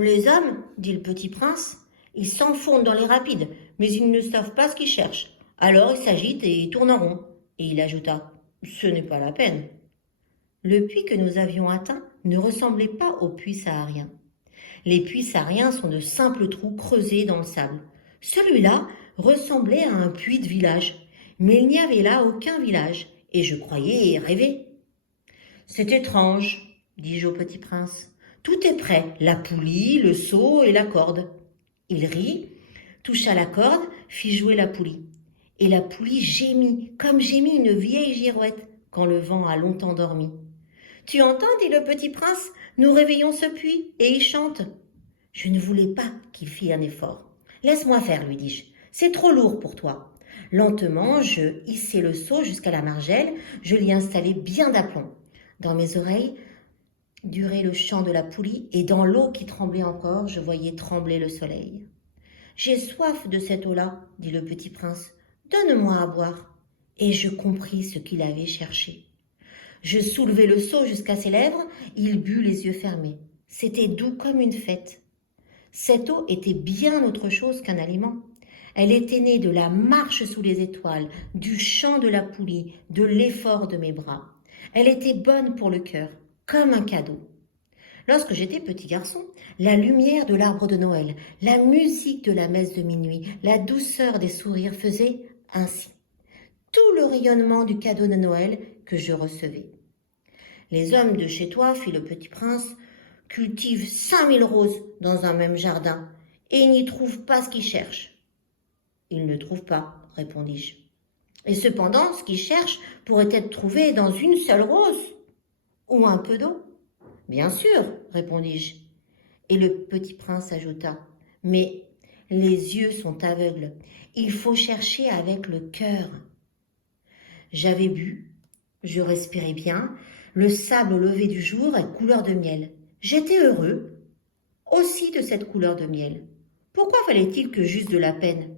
Les hommes, dit le petit prince, ils s'enfoncent dans les rapides, mais ils ne savent pas ce qu'ils cherchent. Alors ils s'agitent et ils tournent en rond. Et il ajouta, ce n'est pas la peine. Le puits que nous avions atteint ne ressemblait pas aux puits sahariens. Les puits sahariens sont de simples trous creusés dans le sable. Celui-là ressemblait à un puits de village, mais il n'y avait là aucun village, et je croyais rêver. C'est étrange, dis-je au petit prince. Tout est prêt, la poulie, le seau et la corde. Il rit, toucha la corde, fit jouer la poulie. Et la poulie gémit, comme gémit une vieille girouette quand le vent a longtemps dormi. Tu entends, dit le petit prince, nous réveillons ce puits, et il chante. Je ne voulais pas qu'il fît un effort. Laisse-moi faire, lui dis-je. C'est trop lourd pour toi. Lentement, je hissai le seau jusqu'à la margelle, je l'y installai bien d'aplomb. Dans mes oreilles durait le chant de la poulie, et dans l'eau qui tremblait encore, je voyais trembler le soleil. J'ai soif de cette eau-là, dit le petit prince. Donne-moi à boire. Et je compris ce qu'il avait cherché. Je soulevai le seau jusqu'à ses lèvres, il but les yeux fermés. C'était doux comme une fête. Cette eau était bien autre chose qu'un aliment. Elle était née de la marche sous les étoiles, du chant de la poulie, de l'effort de mes bras. Elle était bonne pour le cœur, comme un cadeau. Lorsque j'étais petit garçon, la lumière de l'arbre de Noël, la musique de la messe de minuit, la douceur des sourires faisaient ainsi tout le rayonnement du cadeau de Noël que je recevais. Les hommes de chez toi, fit le petit prince, cultivent 5000 roses dans un même jardin et ils n'y trouvent pas ce qu'ils cherchent. Ils ne trouvent pas, répondis-je. Et cependant, ce qu'ils cherchent pourrait être trouvé dans une seule rose ou un peu d'eau. Bien sûr, répondis-je. Et le petit prince ajouta, mais les yeux sont aveugles. Il faut chercher avec le cœur. J'avais bu, je respirais bien, le sable au lever du jour est couleur de miel. J'étais heureux aussi de cette couleur de miel. Pourquoi fallait-il que j'eusse de la peine?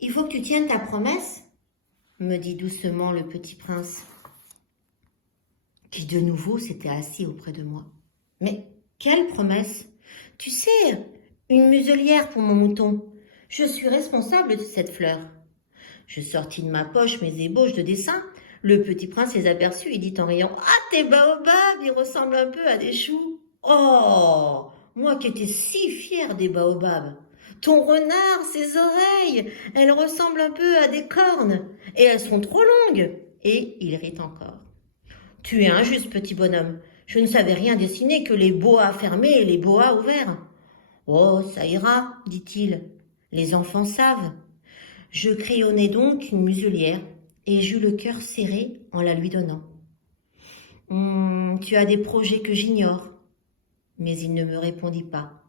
Il faut que tu tiennes ta promesse, me dit doucement le petit prince, qui de nouveau s'était assis auprès de moi. Mais quelle promesse? Tu sais, une muselière pour mon mouton. Je suis responsable de cette fleur. Je sortis de ma poche mes ébauches de dessin. Le petit prince les aperçut et dit en riant, « Ah, tes baobabs, ils ressemblent un peu à des choux. » Oh, moi qui étais si fière des baobabs. Ton renard, ses oreilles, elles ressemblent un peu à des cornes et elles sont trop longues. Et il rit encore. Tu es injuste, petit bonhomme. Je ne savais rien dessiner que les boas fermés et les boas ouverts. Oh, ça ira, dit-il. Les enfants savent. Je crayonnai donc une muselière et j'eus le cœur serré en la lui donnant. Tu as des projets que j'ignore. Mais il ne me répondit pas.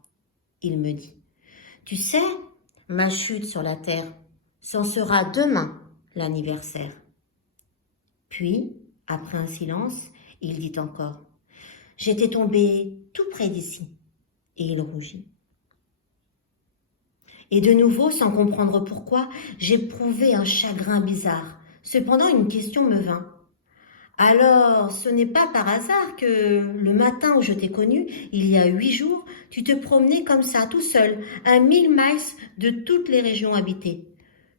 Il me dit, tu sais, ma chute sur la terre, c'en sera demain l'anniversaire. Puis, après un silence, il dit encore, j'étais tombé tout près d'ici. Et il rougit. Et de nouveau, sans comprendre pourquoi, j'éprouvai un chagrin bizarre. Cependant, une question me vint. Alors, ce n'est pas par hasard que le matin où je t'ai connu, il y a 8 jours, tu te promenais comme ça, tout seul, à 1000 miles de toutes les régions habitées.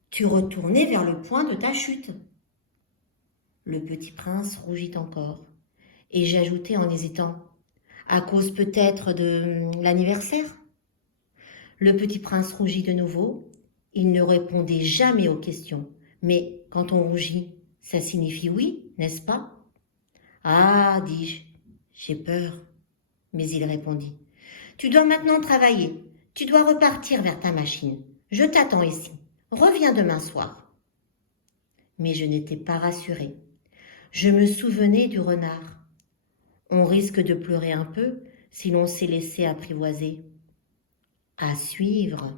Tu retournais vers le point de ta chute. Le petit prince rougit encore. Et j'ajoutai en hésitant, à cause peut-être de l'anniversaire? Le petit prince rougit de nouveau. Il ne répondait jamais aux questions. Mais quand on rougit, ça signifie oui, n'est-ce pas? Ah, dis-je, j'ai peur. Mais il répondit, tu dois maintenant travailler. Tu dois repartir vers ta machine. Je t'attends ici. Reviens demain soir. Mais je n'étais pas rassurée. Je me souvenais du renard. On risque de pleurer un peu si l'on s'est laissé apprivoiser. À suivre.